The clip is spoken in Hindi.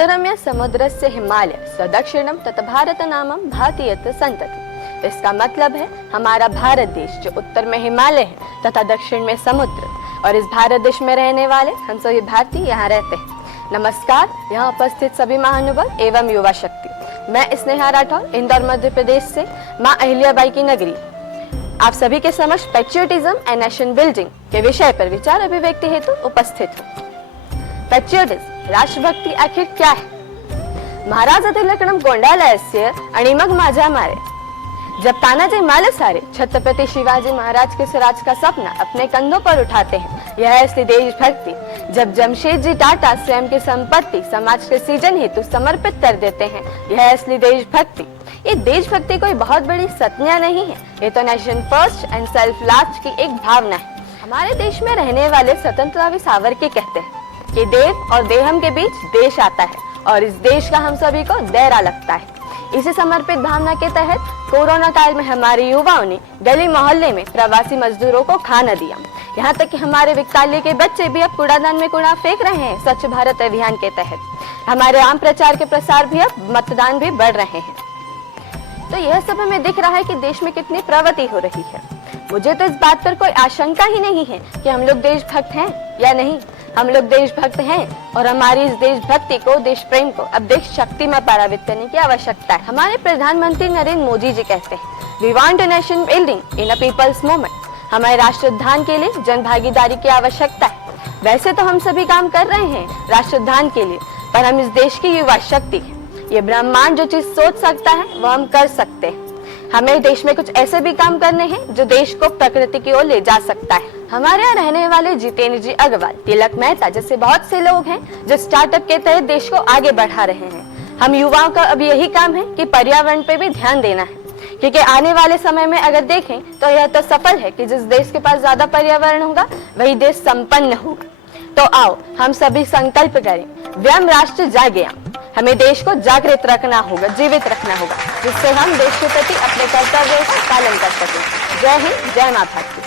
उत्तरम्य समुद्रस्य हिमालय सदक्षिणम तथा भारत नामम भाति यत् संतति। इसका मतलब है हमारा भारत देश जो उत्तर में हिमालय है तथा दक्षिण में समुद्र, और इस भारत देश में रहने वाले हम सभी भारतीय यहाँ रहते हैं। नमस्कार, यहाँ उपस्थित सभी महानुभाव एवं युवा शक्ति। मैं स्नेहा राठौर इंदौर मध्य प्रदेश से माँ अहिल्याबाई की नगरी आप सभी के समक्ष पैट्रियोटिज्म एंड नेशन बिल्डिंग के विषय पर विचार अभिव्यक्ति हेतु उपस्थित हूँ। पैट्रियोटिज्म राष्ट्रभक्ति आखिर क्या है? महाराज तिलकणम कोंडालयस्य आणि मग माझ्या मारे। जब तानाजी मालुसरे छत्रपति शिवाजी महाराज के स्वराज का सपना अपने कंधों पर उठाते हैं, यह है असली देशभक्ति। जब जमशेदजी टाटा स्वयं की संपत्ति समाज के सृजन हेतु समर्पित कर देते हैं, यह है असली देशभक्ति। ये देशभक्ति कोई बहुत बड़ी संज्ञा नहीं है, ये तो nation first and self last की एक भावना है। हमारे देश में रहने वाले स्वतंत्रता सावरकर कहते हैं कि देव और देहम के बीच देश आता है और इस देश का हम सभी को दायरा लगता है। इसी समर्पित भावना के तहत कोरोना काल में हमारे युवाओं ने गली मोहल्ले में प्रवासी मजदूरों को खाना दिया। यहाँ तक कि हमारे विद्यालय के बच्चे भी अब कूड़ादान में कूड़ा फेंक रहे हैं। स्वच्छ भारत अभियान के तहत हमारे आम प्रचार के प्रसार भी अब मतदान भी बढ़ रहे हैं। तो यह सब हमें दिख रहा है कि देश में कितनी प्रगति हो रही है। मुझे तो इस बात पर कोई आशंका ही नहीं है कि हम लोग देशभक्त हैं या नहीं। हम लोग देशभक्त हैं और हमारी इस देशभक्ति को, देश प्रेम को अब देश शक्ति में परावित करने की आवश्यकता है। हमारे प्रधानमंत्री नरेंद्र मोदी जी कहते हैं, we want a nation building in a people's movement. हमारे राष्ट्रोद्धान के लिए जन भागीदारी की आवश्यकता है। वैसे तो हम सभी काम कर रहे हैं राष्ट्रोद्धान के लिए, पर हम इस देश की युवा शक्ति है। ये ब्रह्मांड जो चीज सोच सकता है वो हम कर सकते हैं। हमें देश में कुछ ऐसे भी काम करने हैं जो देश को प्रकृति की ओर ले जा सकता है। हमारे यहाँ रहने वाले जितेंद्र जी अग्रवाल, तिलक मेहता जैसे बहुत से लोग हैं जो स्टार्टअप के तहत देश को आगे बढ़ा रहे हैं। हम युवाओं का अब यही काम है कि पर्यावरण पे भी ध्यान देना है, क्योंकि आने वाले समय में अगर देखें तो यह तो सफल है कि जिस देश के पास ज्यादा पर्यावरण होगा वही देश संपन्न होगा। तो आओ हम सभी संकल्प करें, व्यम राष्ट्र जागेया। हमें देश को जागृत रखना होगा, जीवित रखना होगा, जिससे हम देश के प्रति अपने कर्तव्यों का पालन कर सकें। जय हिंद, जय मां भारती।